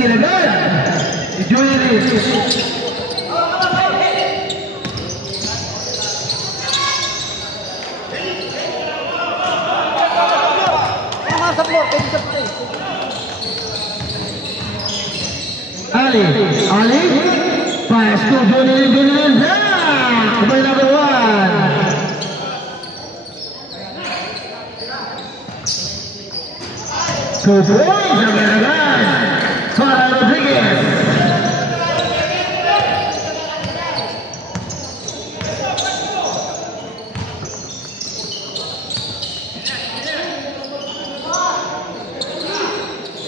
Silagan Julian Ali pass to Julian kembali number 1 2 points again Farah Rodriguez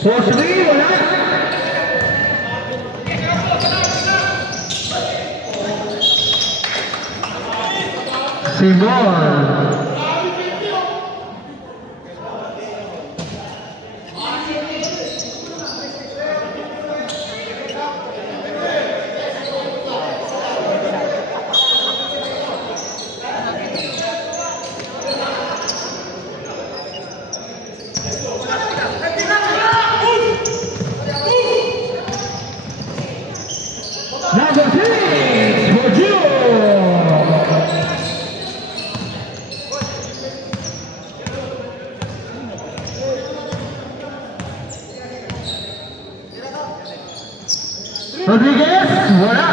Posri wala Simon number 6 Bojo Rodriguez wala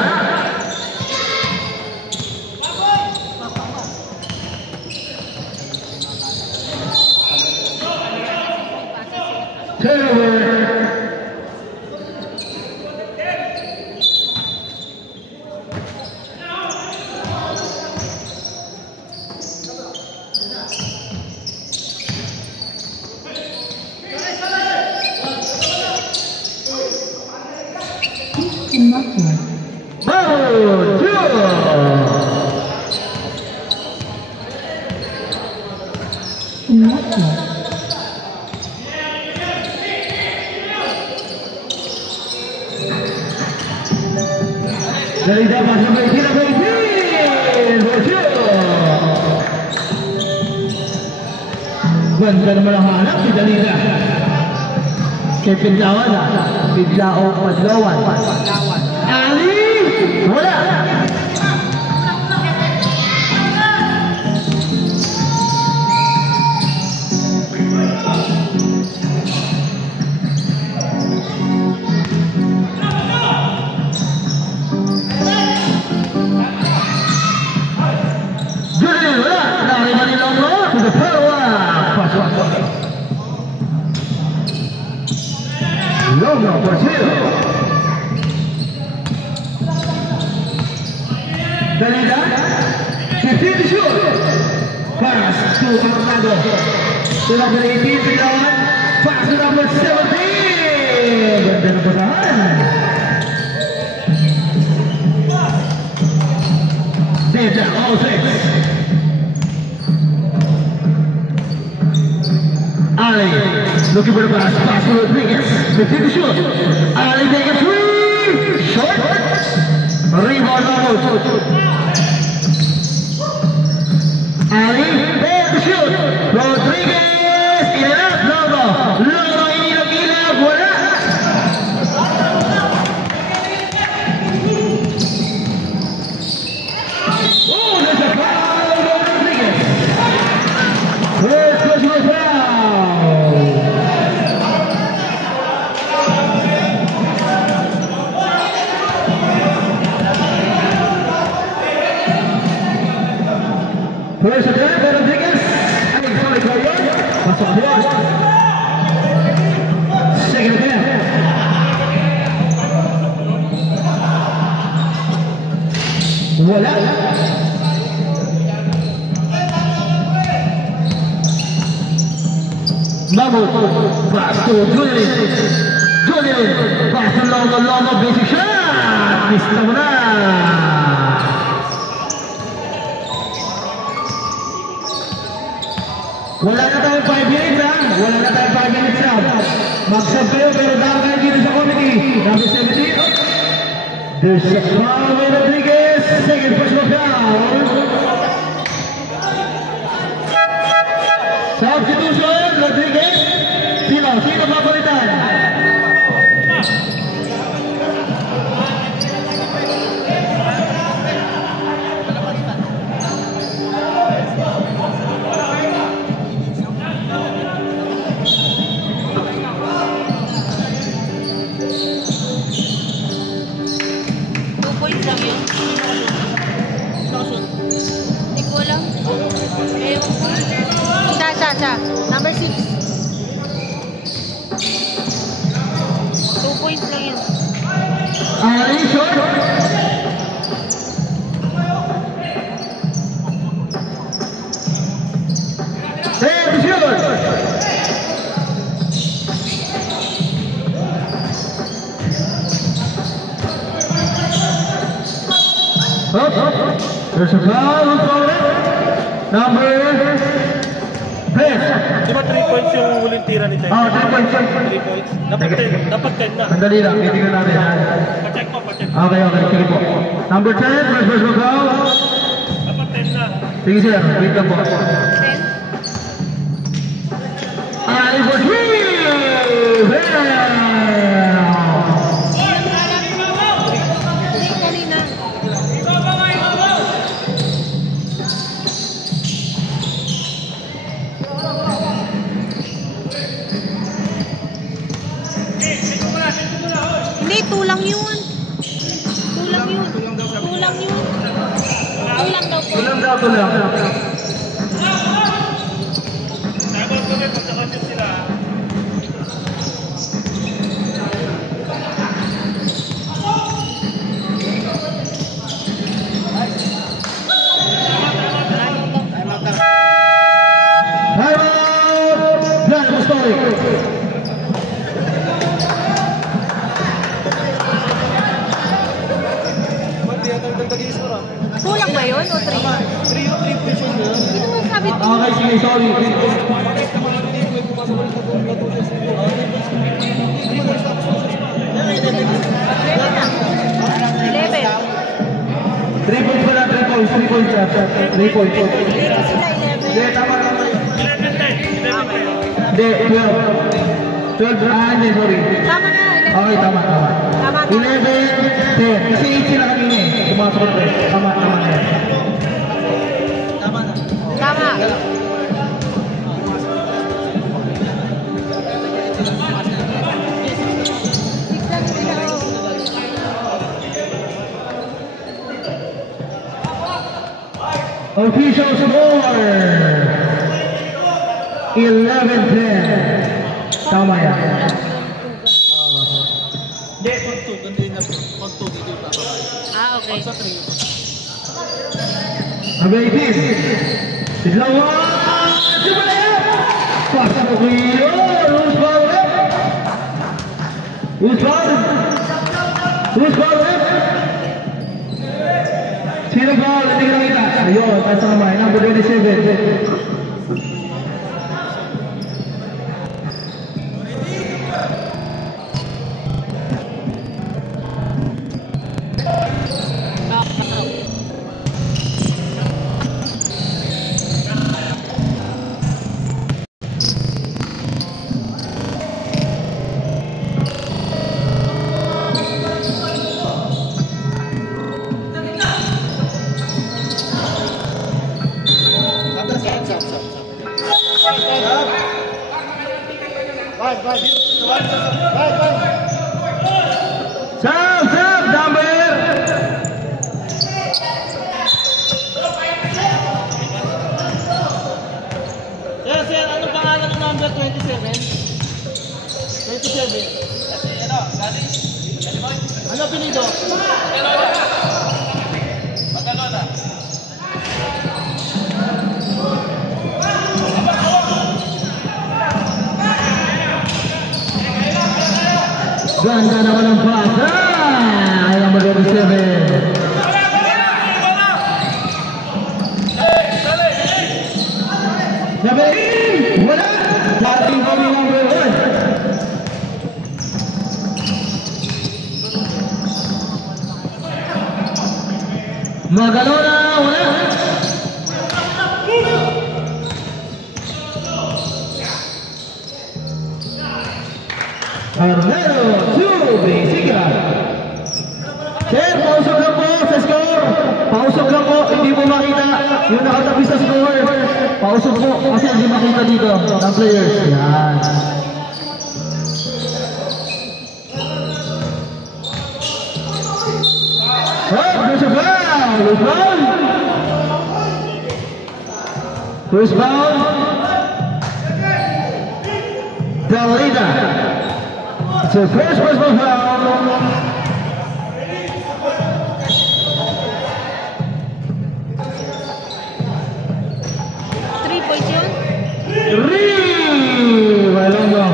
dari dapat sampai tidak benar melahanap tidak lidah Kevin Lawana Bidlao Padlawan Ali bola Longo Brazil Dalida 15 shoot pass to Armando to number 18 Pilawan pass to number 17 ganda ng patahan Deja all 6 Ali looking for the pass to Rodriguez 15 shoot Ali take a 3 short rebound out Ali take the shoot Rodriguez in and out Logo inilag wala oh there's a foul on Rodriguez first personal foul First attack, Rodriguez. Sorry, Koyon. Pasok buwan. Second attack. Wala. Mamut. Pass to Julian. Pass to Longo. Basic shot. Mista mo na. Wala na tayong 5 minutes ha. Wala na tayong 5 minutes ha. Mag-sub kayo pero dahil kayo dito sa committee. Number 17. There's a foul by Rodriguez. Second personal foul. Substitution, Rodriguez. Sino papalitan? There's a foul. Number 10. Di ba 3 points yung huling tira ni Tek? 3 points. 3 points. Dapat 10 na. Sandali lang, titignan natin. Pa-check ko. Okay, sige po. Number 10, first foul. Dapat 10 na. Sige sir, wait lang po. 10? Ay, for 3! Kanina. Hindi, tulang yun. Tulang yun. Tulang yun. Tulang daw po. Tulang daw, tulang. Dapat ko rin pagkakasyon sila. Time out! Yan, Apostolic. Tulang ba yun o 3? 3 position yun. Hindi naman sabi Okay, sige, sorry. Level. 3 points pala, 3 points. 3 points. Dito sila Hindi, 11. tama. 11 tayo. Hindi, 12. 12, hindi, sorry. Tama na, 11. Okay, tama. Tama. 11, 10. Kasi 8 sila kanina eh. Pumasok ko. Tama na yan. Tama. Official score 11-10. Tama yan. Hindi, pag 2. Ganito yun na po. Pag 2, dito yung bababa. Okay. Pag sa 3. Number 18. Sidlawa! Sibayan! Pasa mo kayo! Who's foul left? Who's foul? Who's foul left? Sino foul? Hindi ka nakita. Ayun, tasa naman. Number 27. Sam, number. Sir, anong pangalan ng number 27? 27. Ano pinido? Magalona. Ganda naman ang pasa. Ay, number 27. Number 8. Wala. Dating kami number 1. Magalona, wala. Armero, Subrisiga. Sir, pausok lang po sa score. Pausok lang po, hindi mo makita yung nakatabi sa score. Pausok po, kasi hindi makita dito ng players. Yan. There's a foul. Who's foul? Dalida. So first personal foul. 3 points yun? 3! Walang ba?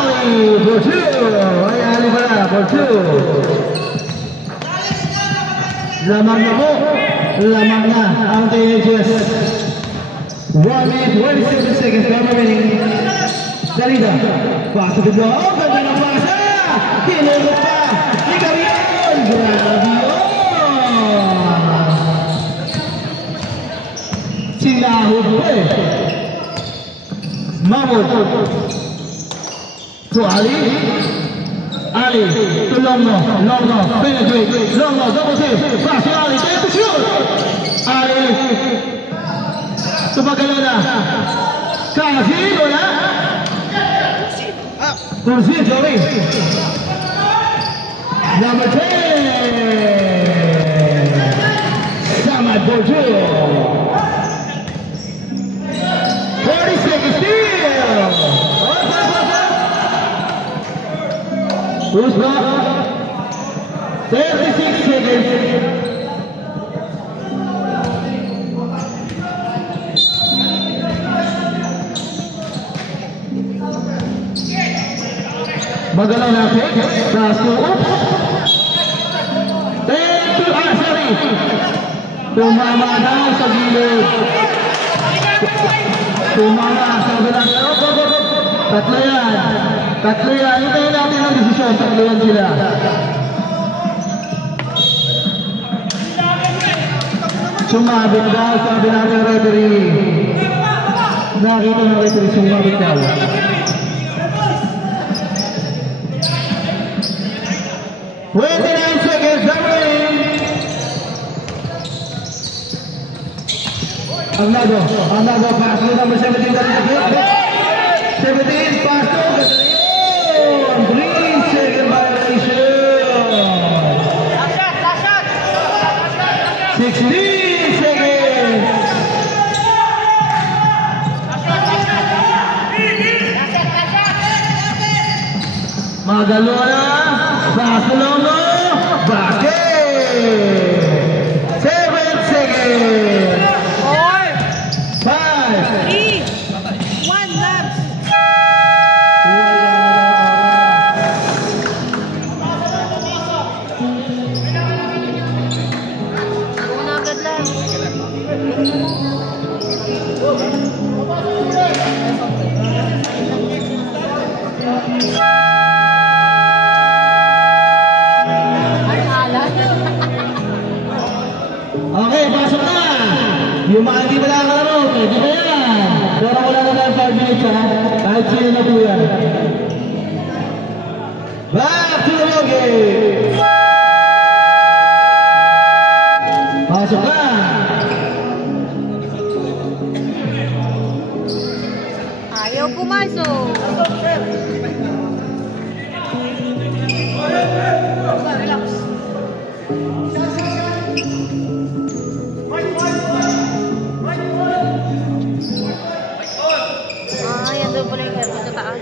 Ali for two. Ay, Ali pala for two. Lamang na po. Lamang na ang THS. 1 minute, 27 seconds remaining. Dalida. Pass to the goal. Ganda na pasa. Tinulog pa. Ikaw yun. Grabe yun. Sinahod po eh. Mahmoud. To Ali. Ali. To Longno. Longno. Penetrate. Longno. Double save. Pass to Ali. Take the shoot. Ali. Tumagalona. Kasi wala. Kursi, Joey. Number 10. Samad Borju. 40 seconds still. Who's back? 36 seconds. Magalaw natin. Pass to oops. Sorry. Tumama daw sa gilid. Tumama sa gilid. Tatlo yan. Tatlo yan. Hintayin natin ang desisyon. Tatlo yan sila. Sumabit daw, sabi natin referee. Nakita ng referee, sumabit daw. Another pass to number 17. 17 pass to Gabriel. 3 second violation. 16 seconds. Magalona. Barcelona. Bakit? 7 seconds. 3, 1 laps. Una agad lang. Okay, pasok na. Yung mga hindi pala kalaro, pwede ba yan? Pero wala na tayo 5 minutes ha. Kahit sino na po yan. Back to the game. Pasok na. Ayaw pumasok. Relax. Yan doon pala yung aircon sa taas.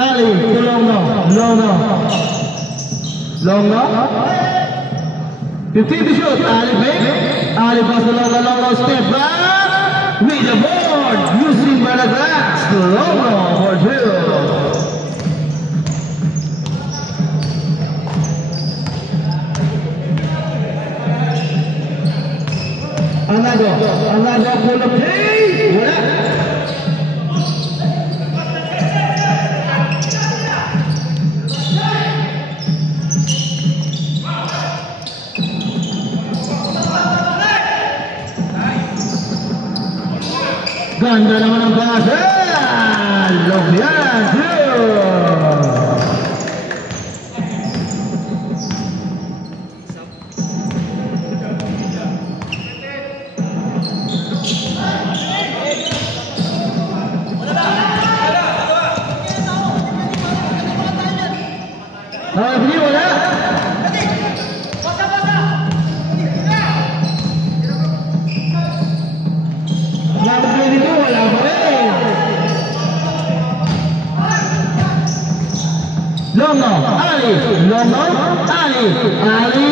Ali, to Longno. Longno. 15 to shoot. Ali fake. Ali pass to Longno. Step back. With the board. Using Malagras to Longno for 2. Anago pull up. Hey! Wala. Ganda naman ang pasa. Lokian. Hindi wala. Laban dito, wala pa rin. Longo, Ali. Time out.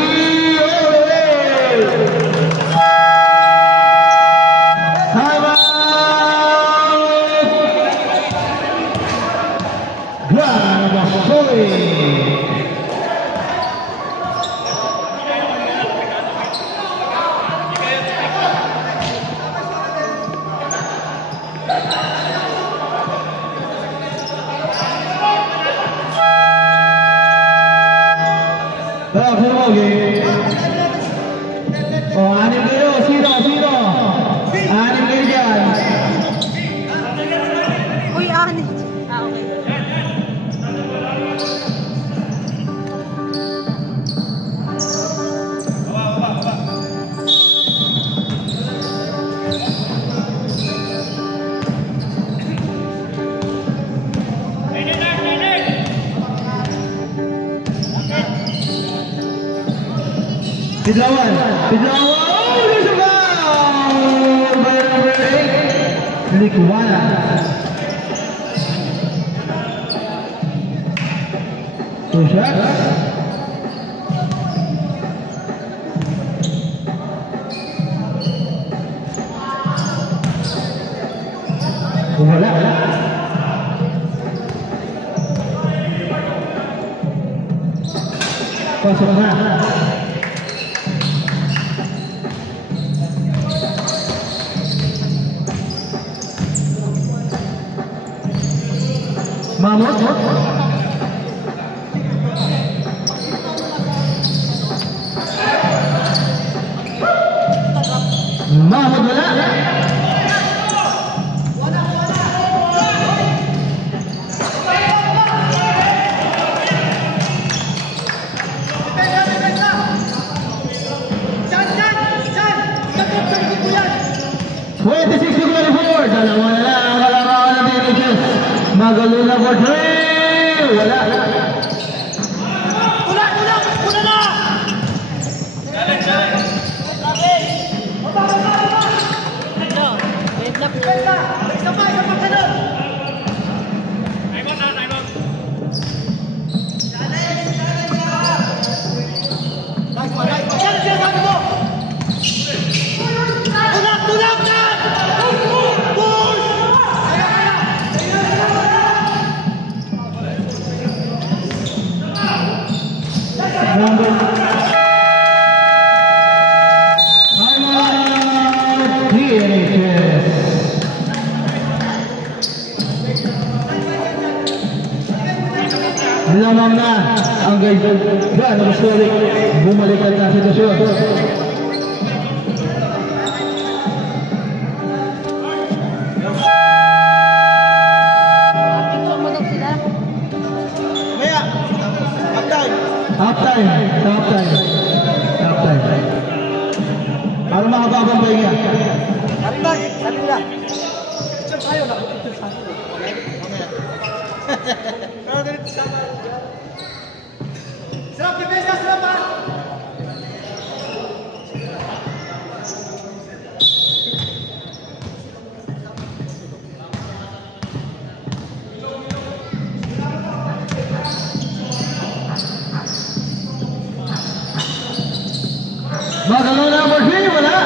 Grabe, anim kayo. Sino? Anim kayo dyan. Uy, anim. Okay. Pidlawan. Oh, there's a foul by number 8, Likuana. Two shots. Wala. Pasok na. Mahmud wala. Dalawa na lang ang kalamangan ng Diniches. Magaluna for 3. Wala. Una na! Lamang na ang Grand Historic. Bumalik ang sitwasyon. Half-time. Para makababang pahinga. Magaluna for 3, wala.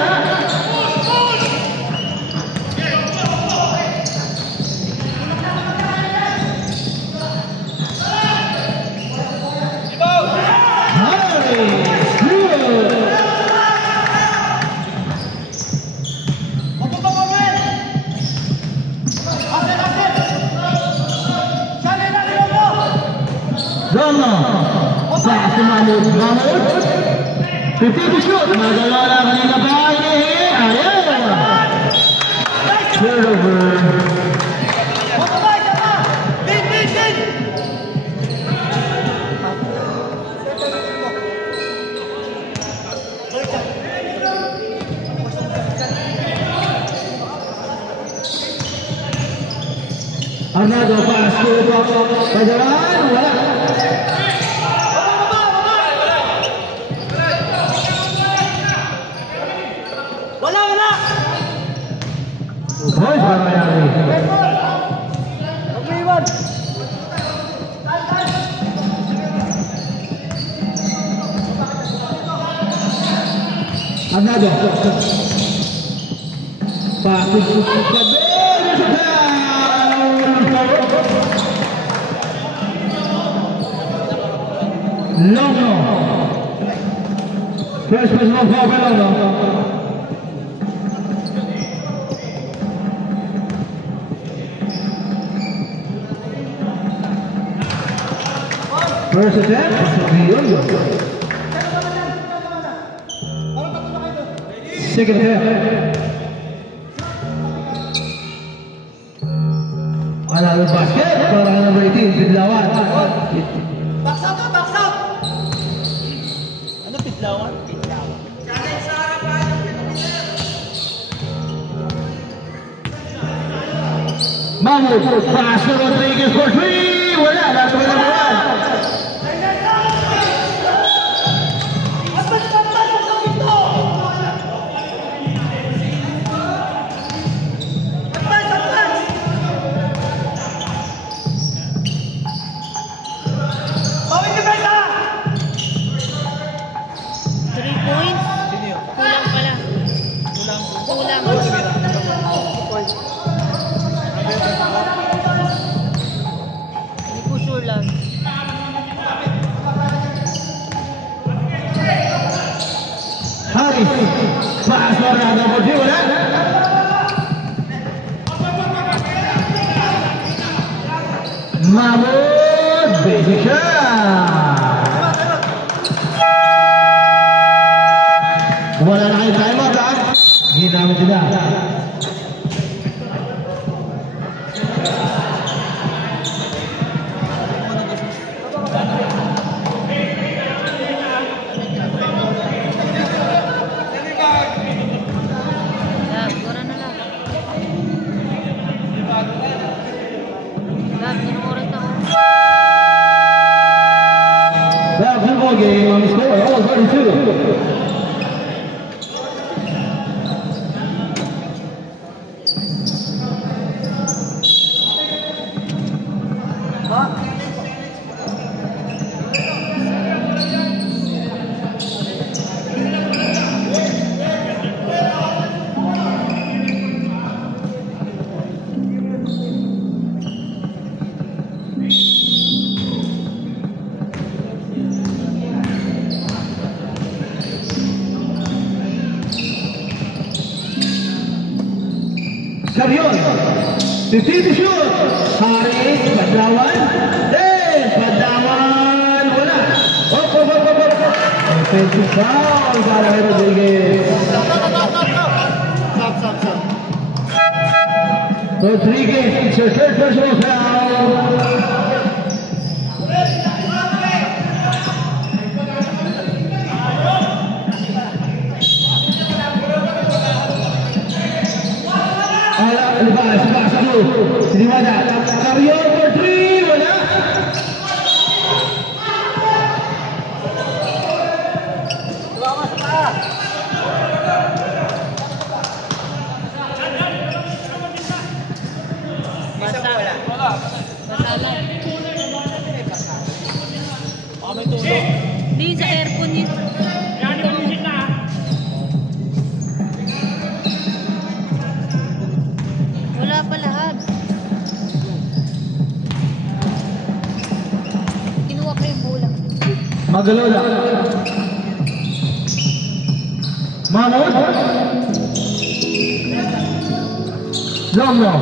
50 to shoot. Magawa na kanina pa. Ayaw. Turnover. Arnaldo pass to Pajaran, wala. Wala! Boys, Barayari. Mag-iwan! Arnaldo. Pass to Pajaran. Longo. First personal foul by Longo. First attempt. Second attempt. Another basket para number 18, Bidlawan. Box out! Ano Bidlawan? Mahmoud, pass to Rodriguez for three. Wala, last one number 1. Pass para number 2, wala. Mahmoud, basic shot. Wala na kayo timeout, ha? Ginamit sila. Game on the score, all 32. Carrion, 50 to shoot. Haris, Badlawan. Badlawan, wala. Op. Offensive foul para kay Rodriguez. Stop. Rodriguez, it's your third personal foul. Lepas satu Sini wajah Karyo for 3 wala. Di sa aircon yun. Wala pa lahat. Kinuha ko yung bola. Magalaw lang. Mahmoud. Longo,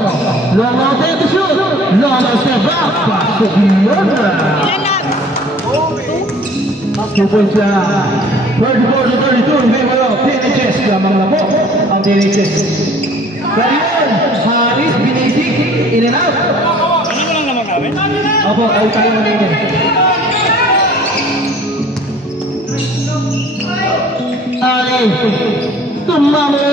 take the shoot. Longo step back. Pass to Bianca. Ilan na? 2? 2 points na 34-32 in favor of TNHS. Lamang na po ang TNHS. Kariyon, Haris, Binisik, in and out. Ano mo lang naman gawin? Opo, ay tayo maningin. Ali, tumamo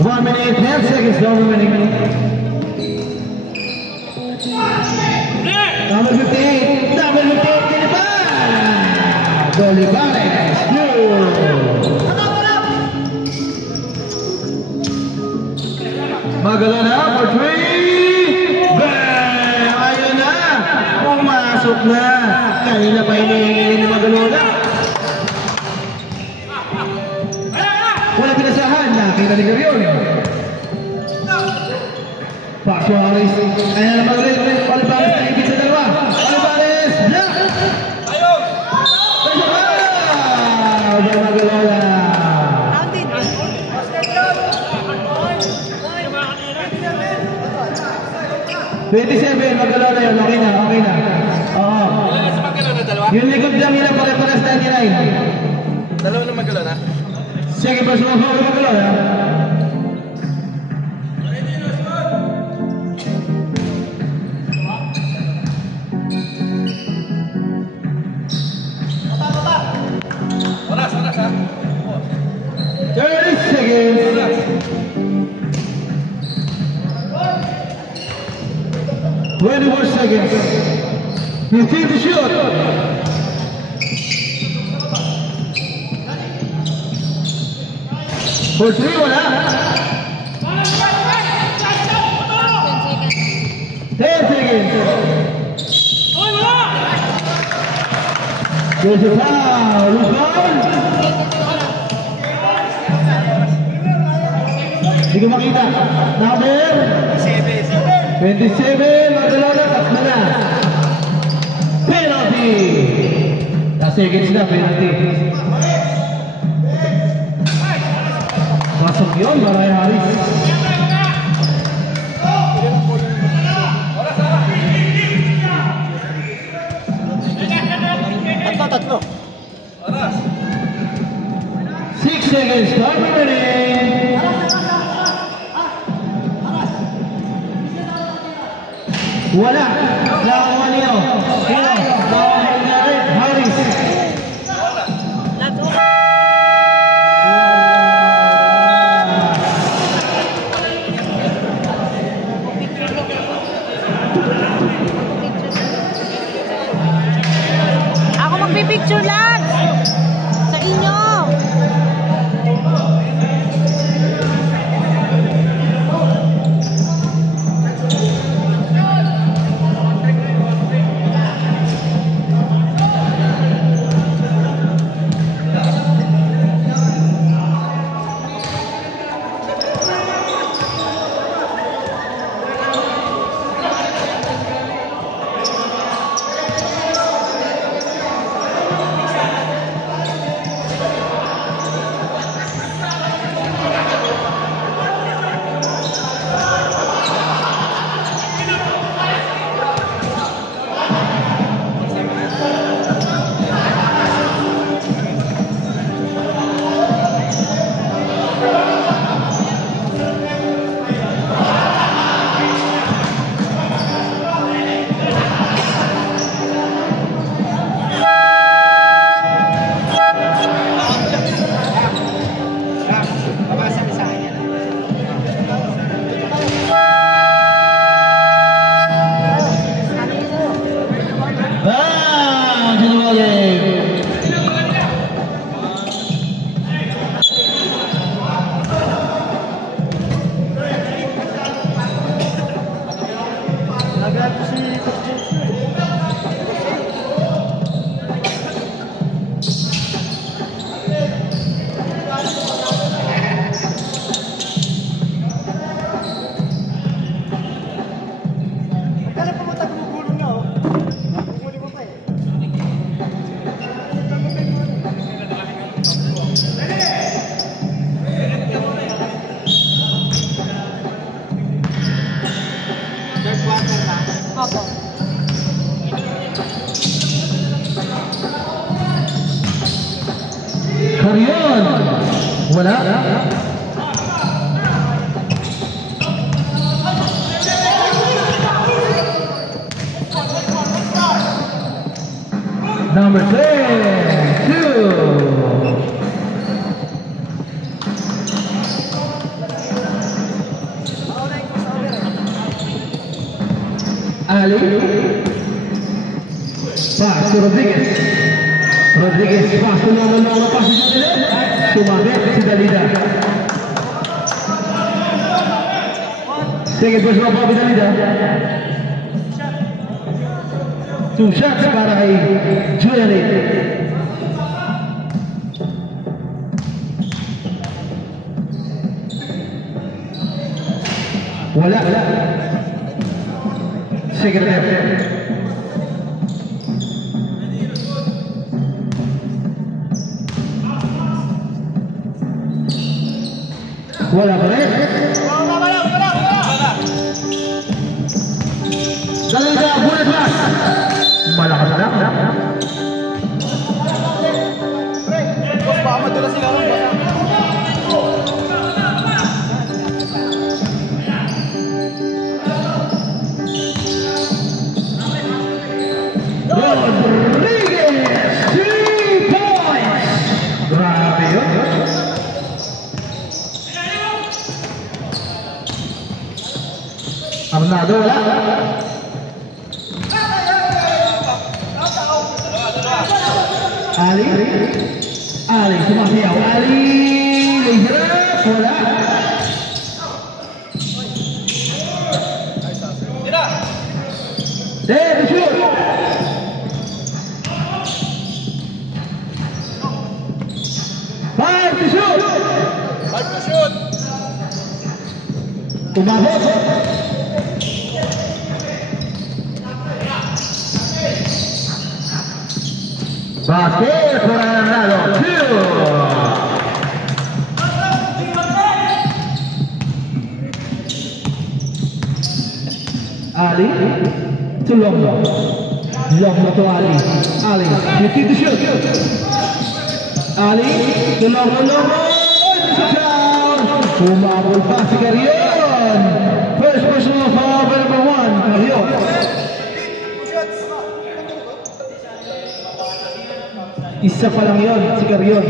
1 minute, 10 seconds down remaining. Number 58, number 58, Dolivares. Dolivares, Magalo na for 3. Bang! Ayun na! Pumasok na! Kanina pa hinihingin ni Magalo na. Wala pinasahan na kita ni Garion. Pak Suarez. Ayan na Magalo. Olivares na higit sa dalawa. Olivares! Block! Ayun! Magalo na. 27, Magalo na yun. Okay na, okay na. Oo. Yung likod lang nila pare-pares 99. Dalawa na Magalo na? Sige, pa sumama ko Magalo na. Oras ha? 30 seconds. 21 seconds. 15 to shoot. For 3, wala. 10 seconds. There's a foul. Who's foul? Hindi ko makita. Number 27, Magalo na, tatlo na. Penalty! Last seconds na, penalty. Pasok yun, Maray Haris. Tatlo. 6 seconds, time remaining. Wala. Nakakuha niyo. Sino? Nakakuha niya rin. Haris. Ako magpipicture lang sa inyo. Carrion. Wala. Number 10, 2. Ali. Pass to Rodriguez. Rodriguez pass to Lolo, pass to Dalida. Sumabit si Dalida. Second push mo Bobby Dalida. 2 shots para kay Julian. Wala. Second attempt. Wala pa rin. Dalida, bullet pass. Malakas na. Baka madalas sila lang. Rodriguez, 3 points. Grabe yun. Arnado, wala. Ali, Ali, sumasayaw. Ali, hirap, wala. There, shoot. Five to shoot. Umabot. Basket for Arnado, 2. Ali to Longno. Longno to Ali. Ali, you keep the shoot. Ali to Longno. It's a foul. Umabot pa si Carrion. First personal foul by number 1, Carrion. Isa pa lang yun, si Carrion.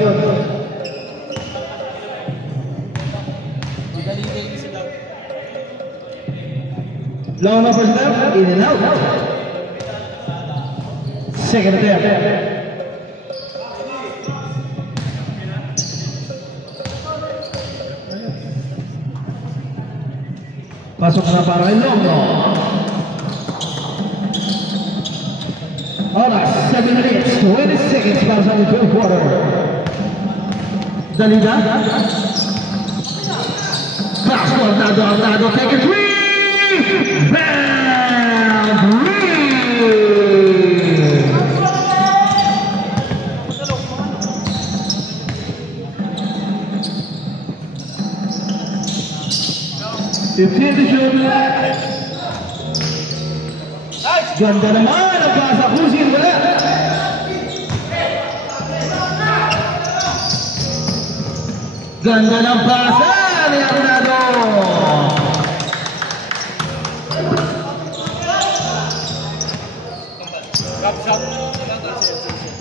Long na first step, in and out. Second attempt. Pasok na para kay Longno. Oras, 7 minutes, 20 seconds para sa third quarter. Dalida. Pass to Arnado, take a 3. Bam! 3. 15 to shoot. Ganda naman ang pasa, Husin, wala. Ganda ng pasa ni Arnado.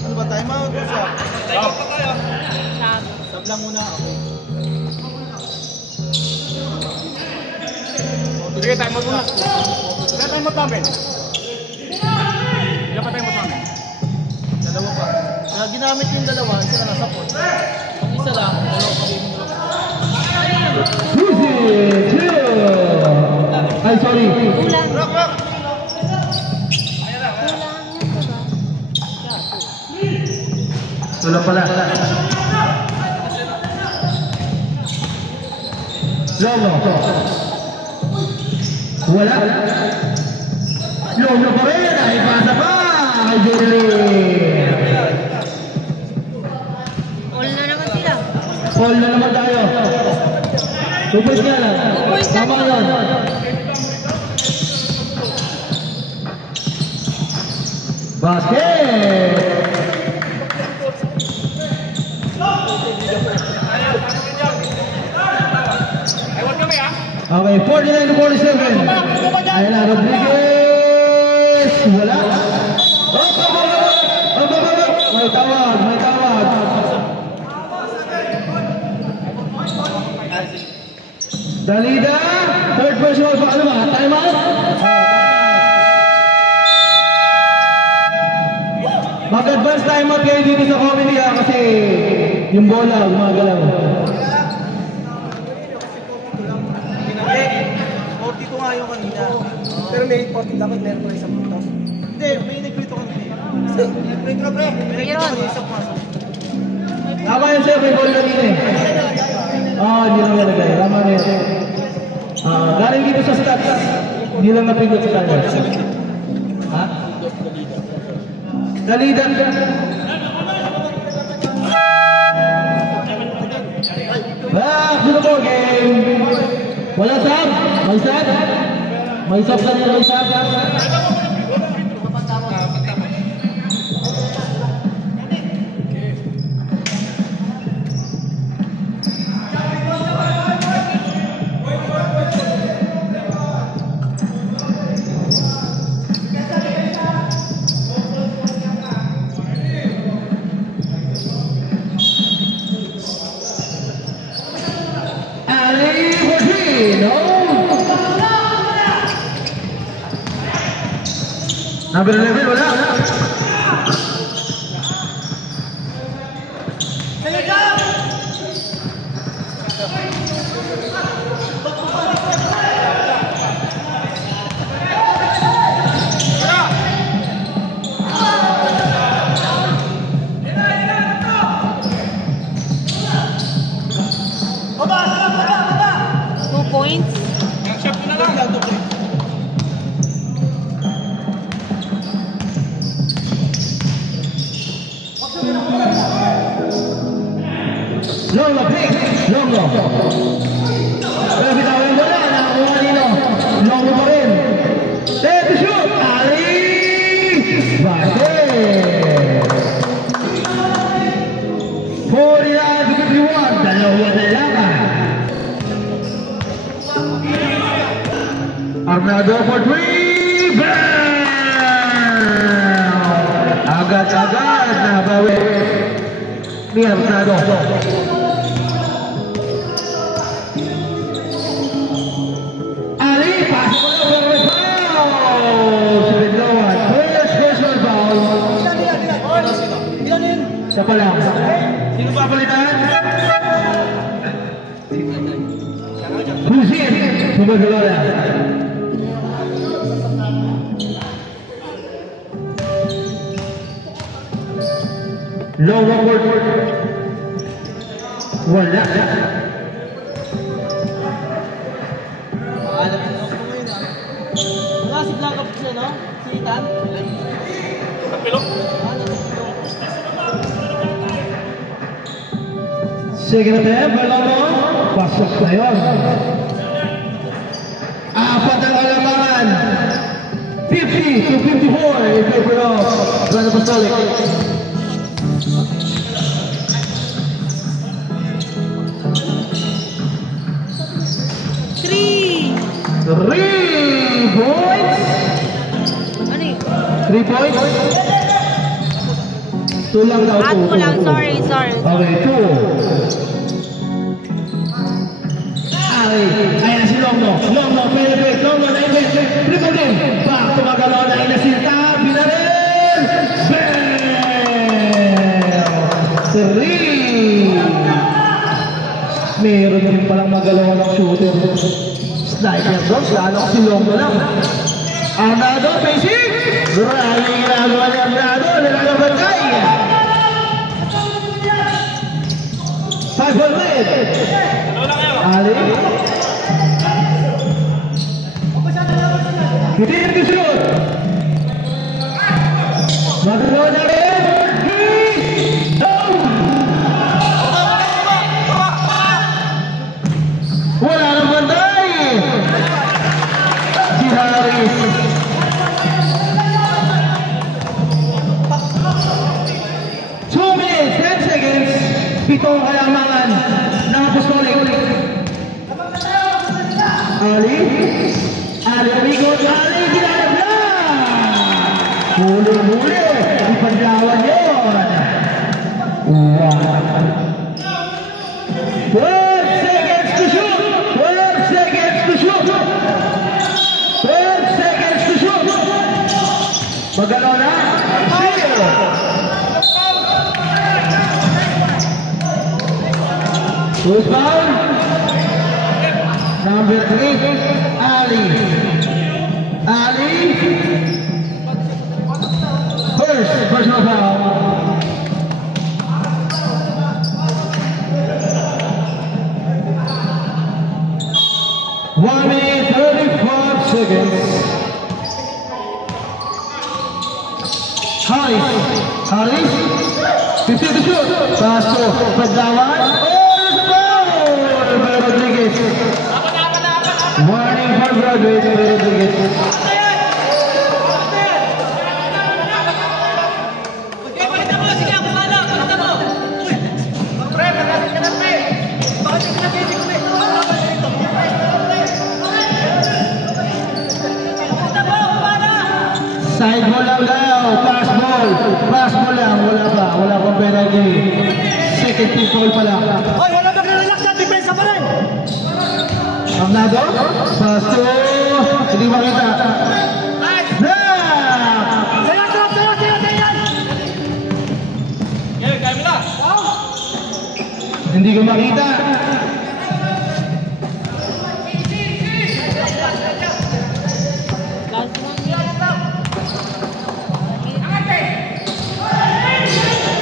Ano ba tayo mga gusto? Sab lang muna ako. Sige, tayo mo muna. Kaya tayo mo namin. Ilan pa tayo mo namin? Dalawa pa. Kaya ginamit yung dalawa, isa na nasa pot. Ang isa lang, dalawa pa rin. Husin, 2. Ay, sorry. Kulang. Rock, rock! Tulang pala. Lolo. Wala. Lolo pa rin. Ay, pasa pa. Ay, Jerry. All na naman sila. All na naman tayo. 2 points nga lang. 2 points Tama lang. yun. Basket. Okay, 49 to 47. Ayan na, Rodriguez. Wala. May tawag, may tawag. Dalida, third personal pa, ano ba? Time out? Mag-advance time out kayo dito sa comedy kasi yung bola, gumagalaw. 42 nga yung kanina. Pero may 40 dapat meron pa isang puto. Hindi, may nag-grito kanina. Nag-grito na pre. May nag-grito kanina isang pasok. Tama yun sir, may bola kanina eh. Hindi lang nalagay. Tama na yun. Galing dito sa stats. Hindi lang napindot sa tayo. Ha? Dalida. Back to the ball game. Wala sab. May sab. May sab kanina, may sab. Number 11, wala. Points. Longo, please. Longo. Pero bitawan mo na. Nakakuha kanino. Longo pa rin. Set to shoot. Ali! Bate! 49-51. Dalawa na lang. Arnado for 3. Bam! Agad-agad na bawi ni Arnado. Ali, pasok ko na with foul! Si Bedlowan. First personal foul. Siya pa lang. Sino papalitan? Husin! Sumagalola. Low forward. Wala. Wala si Blanco siya, no? Si Ethan? Kapilok? Sige na tayo, Balamo. Pasok na yun. Apat ang alamangan. 50 to 54 in favor of Brother Apostolic. Three. 3 points. Ano yun? 3 points. 2 lang daw. Add mo lang, sorry. Okay, 2. Ayan si Longo. Longo, perfect. Longo na invest. Triple game. Back to Magalaw na inasinta. Binaril. Bell. 3. Meron rin palang Magalaw ng shooter. Sniper box. Lalo si Longo lang. Arnado, facing. Grabe ginagawa ni Arnado. Nilalabagay. 500. Ali. Hindi rin shoot. Magalaw na rin. Wala nang banday. Si Harris. Two minutes, 10 seconds. Pitong kalamangan ng Apostolic. Huli-huli. Ipaglawan yun. 12 seconds to shoot. 12 seconds to shoot. 12 seconds to shoot. Magalaw na. Who's foul? Number 3, Ali. Ali. First personal foul. 1 minute 35 seconds. Haris. 50 to shoot. Pass to Paglawan. Rodriguez. Warning for Rodriguez. Side ball lang daw. Pass ball lang. Wala pang penalty. Second team foul pala. Hoy, wala ka relax na, depensa pa rin. Arnado, pass to, hindi makita. Hindi ko makita.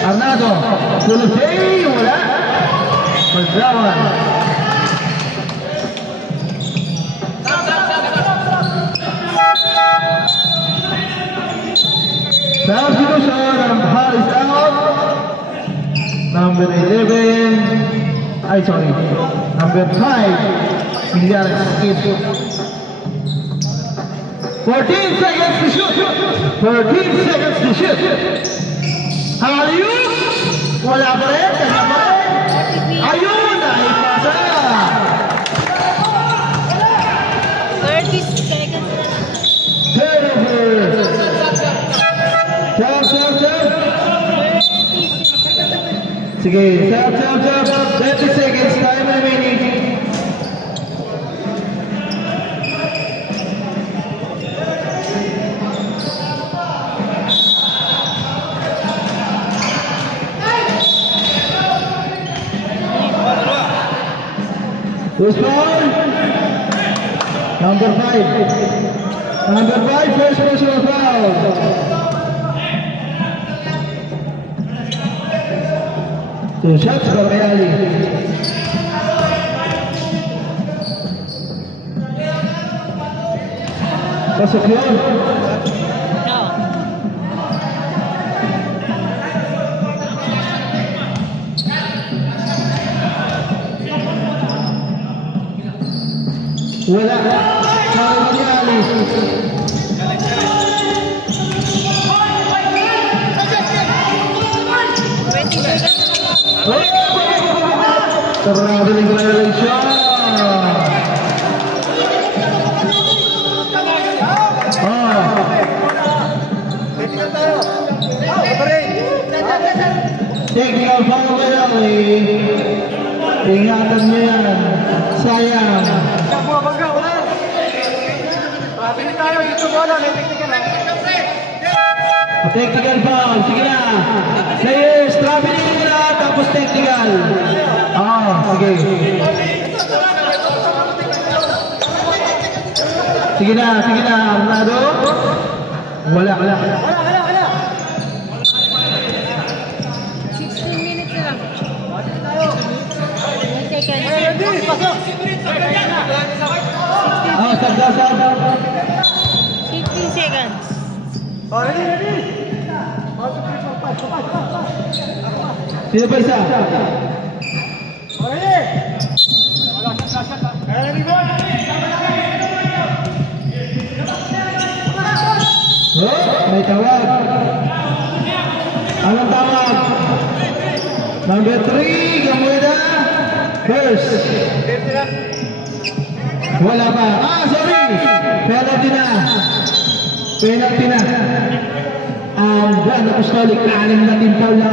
Arnado, Tulutay, wala. Paglawan. Substitution ng Haris out. Number 11. Number 5. Miliares skip. 14 seconds to shoot. 14 seconds to shoot. Hayuk. Wala pa rin. Kanya pa rin. Ayun. Naipasa. 30 seconds na lang. Turnover. Stop. Sige, stop. 30 seconds, time remaining. Who's foul? Number 5. Number 5, first personal foul. Two shots for Ali. Pasok yun. No. Wala. Sabi ni Ali. Traveling violation. Technical foul by Ali. Ingatan mo yan. Sayang. Technical foul. Sige na. Players, traveling nila tapos technical. Sige. Sige na, Arnado. Wala. 16 minutes na lang. 1 second. Stop. 15 seconds. Ready. Sino pa isa? May tawag. Anong tawag? Number 3, Gamueda. First. Wala pa. Sorry. Penalty na. Juan Apostolic, anim na team foul na.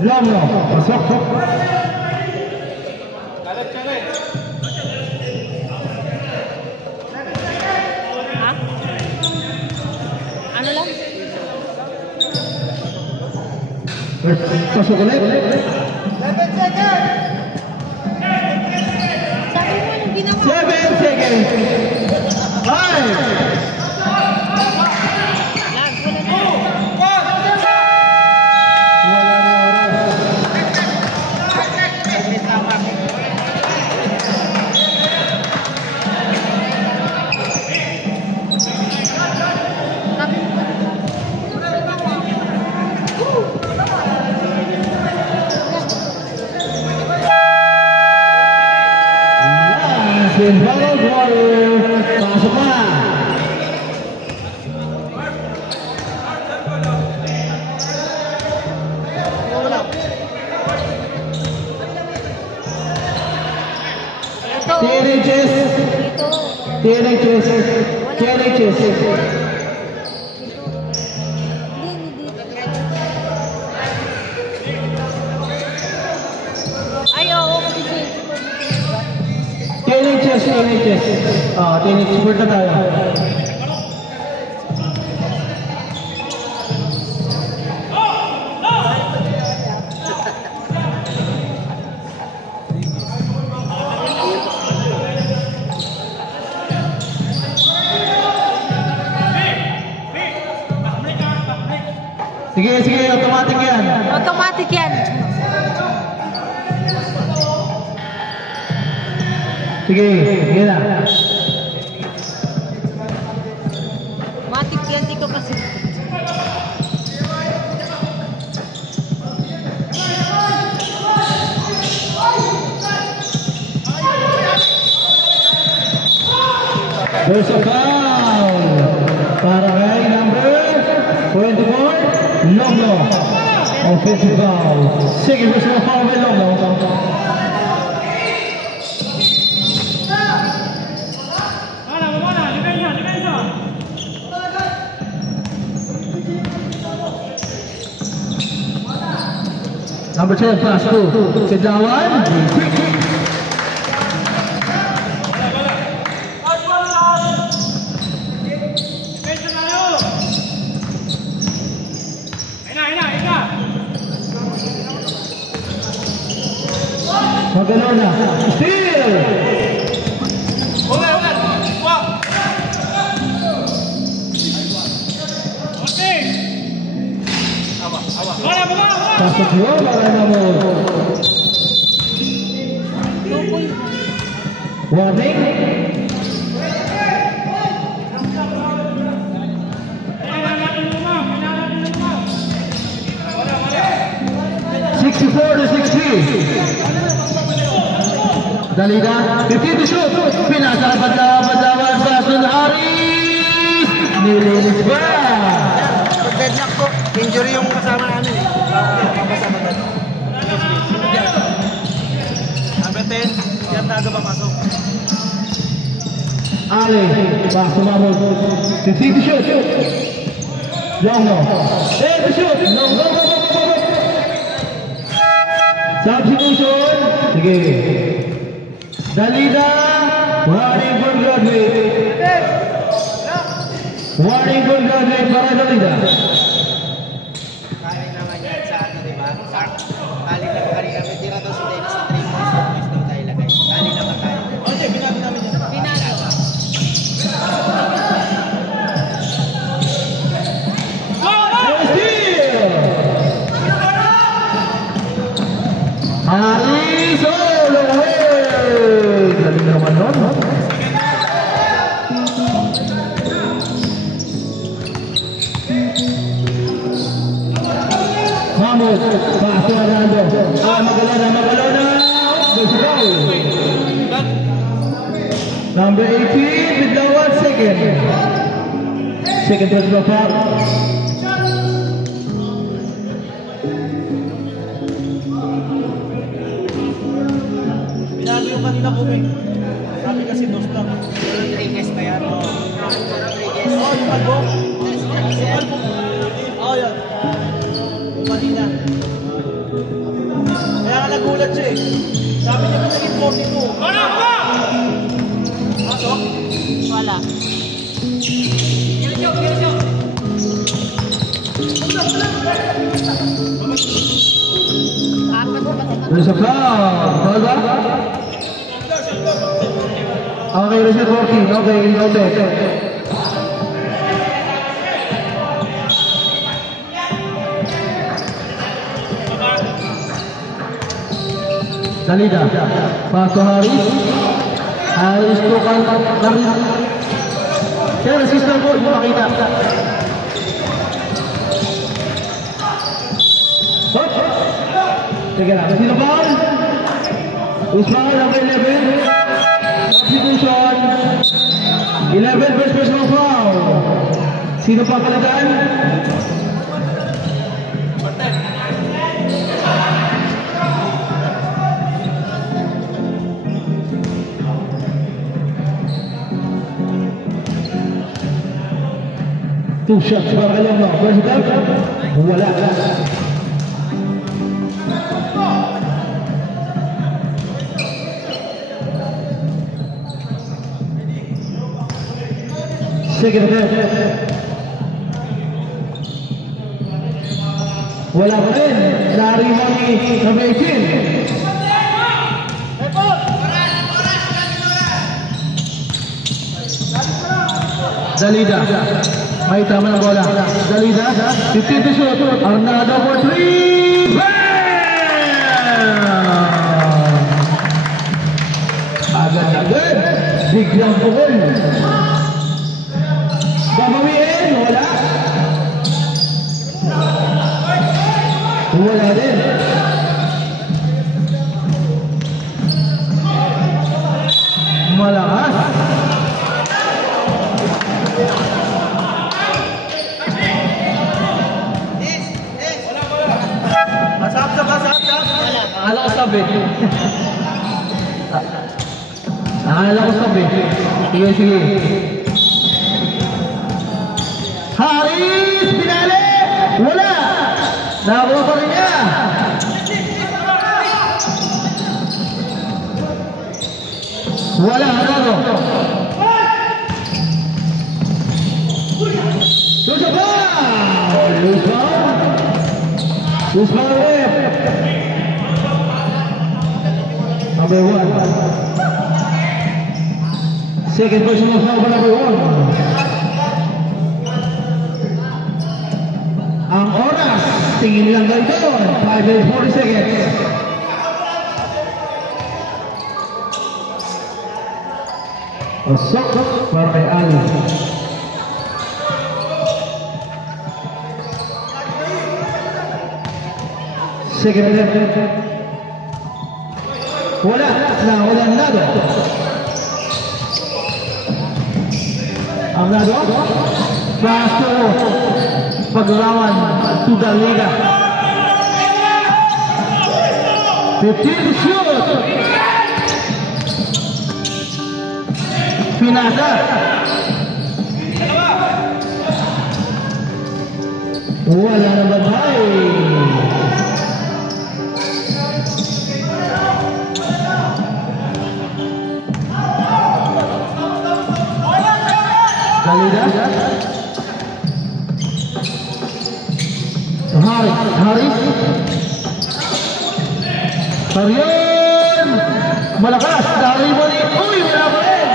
Lamo, pasok. Ha? Ano lang? Pasok ulit. 7 seconds! Sabi mo nung ginawa. 7 seconds. 5. Sinbalo Warrior, pasok na. Ito. TNHS, Ito. TNHS, TNHS. Ay, oo, kasi TNHS, TNHS. TNHS, word na tayo. Sige, sige, automatic yan. automatic yan. Sige, sige na. Automatic yan, di ko kasi. There's a foul para kay number 24, Longlo. Offensive foul. Sige, personal foul kay Longlo. Number 10, pass to Sidawan. Magalona, steal! Pasok yun, para mo. 2 point. Warning. to 60. Dalida, 15 to shoot. Pinakarapat-lawan sa Aris. Nilinis ba? Deadlock po. Injury yung kasama namin eh. Kasama namin. Number 10, yan tago papasok. Ali, back to Mahmoud. 15 to shoot. Longo. 10 to shoot. Longo. Substitution. Sige. Dalida. Warning for graduate. Warning for graduate para Dalida. Kaya naman yan sa ano, diba? Kali na kanina, may tira daw si Dennis sa 3 points daw tayo lagay. Kali naman tayo. Okay, binabi namin yan. Binalo. Aris all the way! Galing naman nun, no? Mahmoud, pass to Arnaldo. Magalona. There's a goal. Number 18, with the 1 second. Second personal foul. Binago yung kanina ko eh. Sabi kasi dos lang. Rodriguez ba yan? Rodriguez. Oo, yung kalbo. Yung kalbo. Oo, yan. Yung kanina. Kaya nga nagulat siya eh. Sabi niya ba naging 42? Pasok? Wala. Apat pa ba? There's a foul. Foul ba? Okay, reset working. Okay, okay. Dalida. Pass to Harris. Harris to Harris. Kaya resistant ko, hindi makita. Hop! Sige lang, sino foul? Usman, number 11. Substitution. 11 first personal foul. Sino pa palagaan? Two shots para kanyang mga president. Wala. Second attempt. Wala pa rin. Nariwan ni Kamechin. Dalida. May tama na bola. Dalida. 15 to shoot. Arnado for 3. Agad-agad. Biglang pukul. Babawiin. Wala. Wala din. Malakas. Akala ko sabi. Akala ko sabi. Sige, sige. Harris! Pinali! Wala! Nakakuha pa rin niya! Wala! Ano? Loose ba? Loose ba? Loose ba ulit? Number 1. Second personal foul by number 1. Ang oras, tingin lang ganito, 5 minutes 40 seconds. Pasok para kay Ali. Second attempt. Wala nado. Ang nado, paso paglawan to the Liga. 15 shoot. Pinasa. Wala na bagay. Dalida. Harris. Sarion. Malakas. Dari mo ni. Uy, wala pa rin.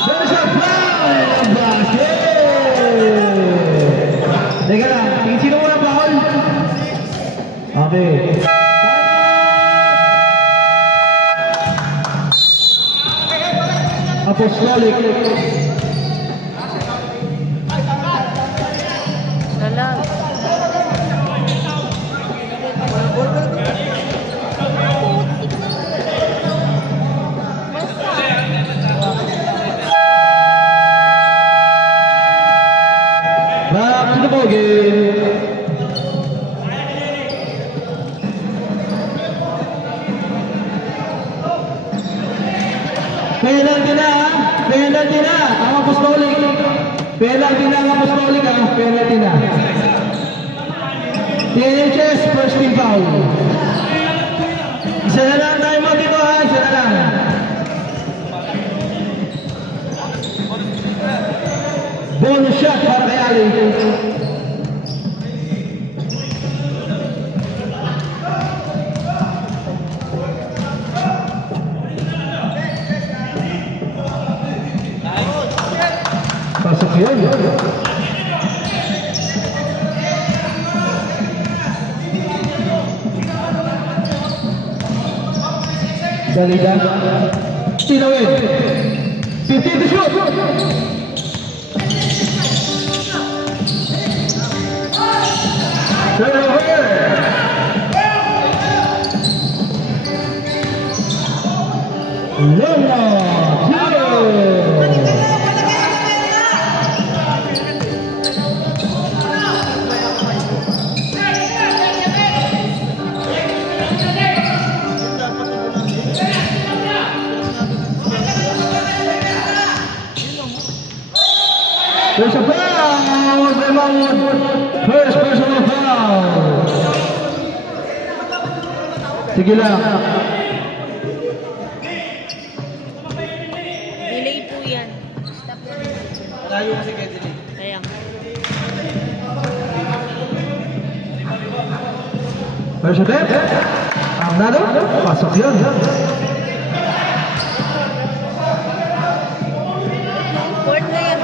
There's a foul. Basket. Teka lang. Sino mo na foul? Okay. Apostolic. Lalag. Back to the ball game. Penalty na, penalty na. Ang apostolic. Penalty na ang apostolic, penalty na. TNHS, first team foul. Isa na lang tayo mo dito ha, isa na lang. Bonus shot para kay Ali. Pasok yun. Dalida. Tinawin. 50 to shoot. Turnover. Loma. There's a foul by Mahmoud. First personal foul. Sige lang. Delay po yan. Layo kasi kay delay. Kaya. First attempt. Ang nado. Pasok yun. Court na yan.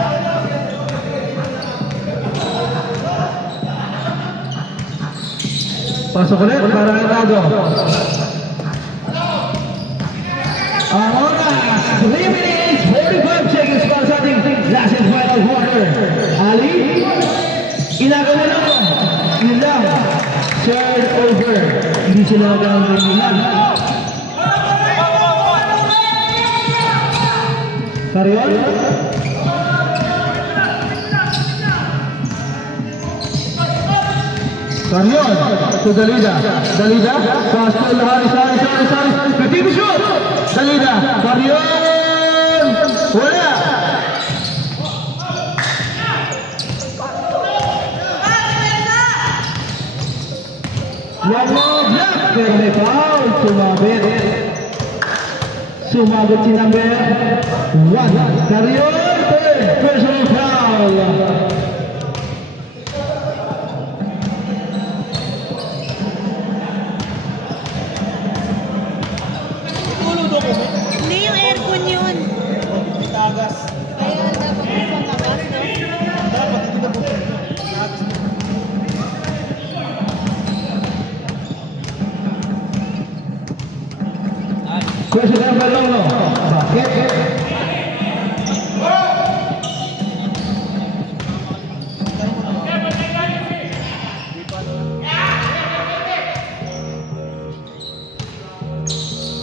Pasok ulit para kay Nado. Ang oras, 3 minutes, 45 seconds para sa ating last and final quarter. Ali, inagawa na mo. Yun lang. Third over. Hindi sila nagkakaroon. Karion. Karion to Dalida. Dalida. Pass to Haris. Petit shoot. Dalida. Karion. Wala. Lolo block. Pero may foul. Sumagot si number 1. Karion. Third personal foul. Hindi yung aircon yun. Tagas. Kaya dapat sa labas, no? Dapat hindi na bukod. Tagas. Question number 1. Bakit?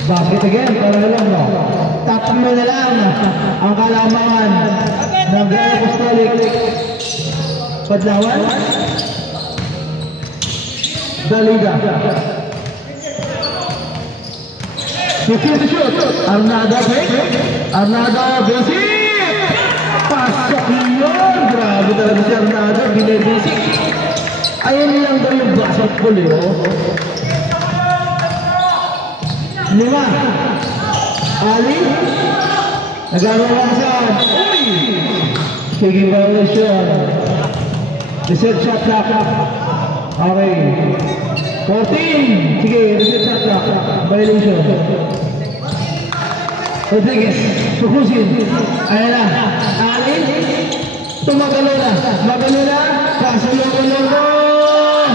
Basket again, para lang no. Tatlo na lang ang kalamangan ng Gaya Apostolic. Padlawan. Dalida. Secure to shoot. Arnado break. Arnado basic. Pasok yun. Grabe talaga si Arnado. Bilay basic. Ayun lang daw yung basketball eh. Lima. Ali. Nagagawa ka saan. Uy! Taking violation. Reset shot clock. Okay. 14. Sige, reset shot clock. Violation. Rodriguez. Sukusin. Ayan na. Ali. Tumagalo na. Magalo na. Kasulong-ulong.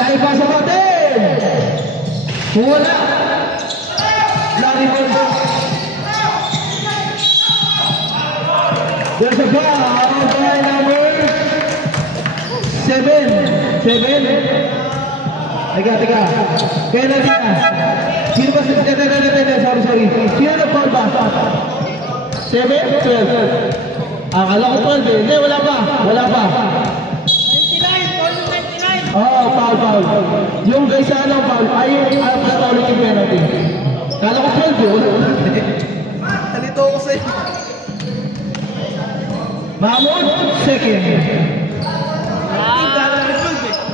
Naipasa natin. Wala. There's a foul by number 7. Teka. Kaya na siya. Sino ba? Sorry. Sino na foul ba? 7? 12. Akala ko 12 eh. Hindi, wala pa. 99. Oo, foul. Yung guys na lang foul, ay ang apostolic yung penalty. Kala ko 12 yun. Talito ako sa sa'yo. Mahmoud, second.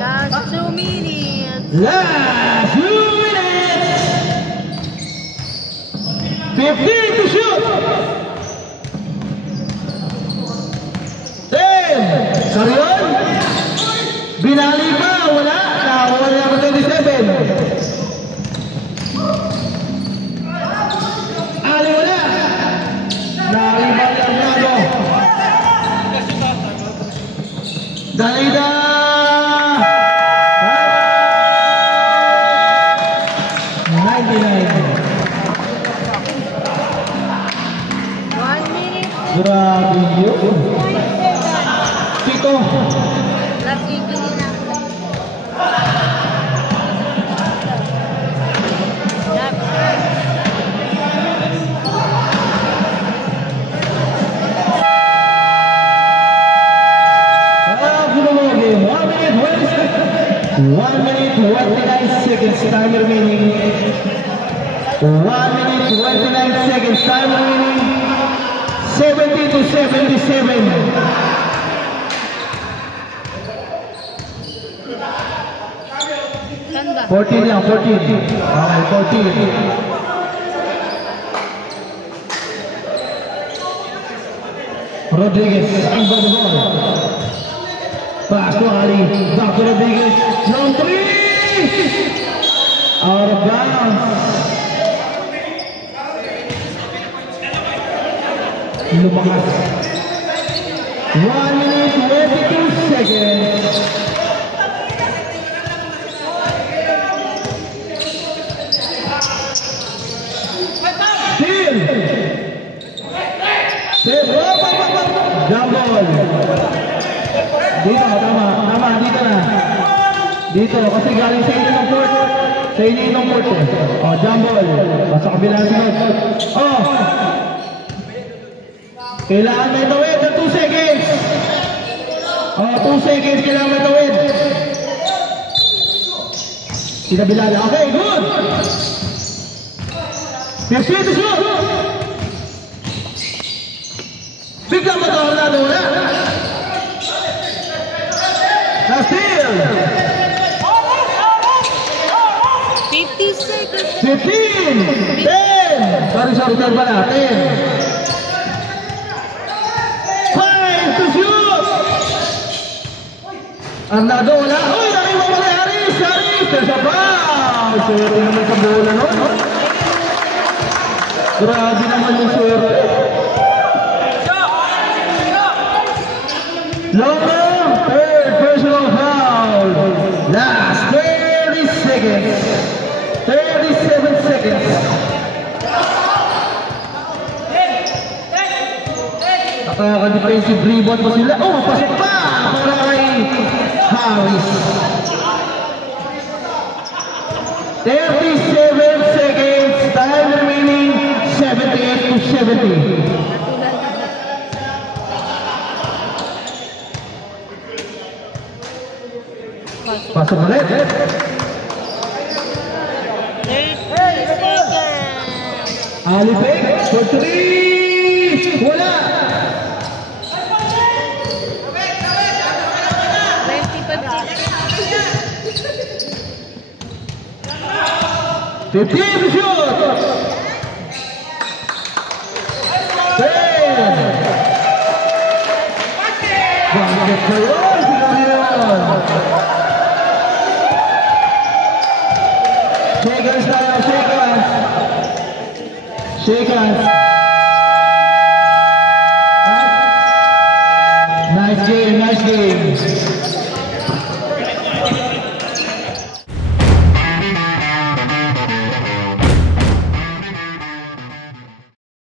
Last 2 minutes. Last 2 minutes. 15 to shoot. 10. Sarion. Binali pa. Wala. Nakakuha niya ako 27. Ali wala. Nariban lang nado. Dalida. 99. 1 minute. Grabe yun. 1 Tito. Last 18 na. One minute, 29 seconds, time remaining. 1 minute, 29 seconds, time remaining. 70 to 77. Saan ba? 14 lang, 14. Okay, 14. Rodriguez, under the ball. Pass to Ali, back to Rodriguez. Long three! Out of bounds. Lumakas. 1 minute, 22 seconds. Steal! Save! Jump ball! Dito, tama, dito na. Dito, kasi galing sa inyo ng court. Sa inyo ng court eh. O, jump ball. Basta kabila ng sunod. O! Kailangan may tawid na 2 seconds. O, 2 seconds kailangan may tawid. Sinabila na. Okay, good! 50 to shoot! Bigla mo ito, Orlando, wala? Nasir! 50 seconds. 15! 10! Sorry, 10 pala. 10! 5 to shoot! Arnado, wala. Uy, nariwa mo na Haris! Haris! There's a foul! Swerte naman sa bola, no? Grabe naman yung swerte. Logo, third personal foul. Last 30 seconds. 37 seconds. Nakaka-defensive rebound pa sila. Oh, pasok pa! Para kay Harris. 37 seconds. Time remaining 78 to 70. Pasok ulit. 30 seconds. Alipeg for 3. Wala. 25 seconds. 15 to shoot. 10. Bakit kayo? Shake hands tayo, shake hands. Shake hands. Nice game, nice game.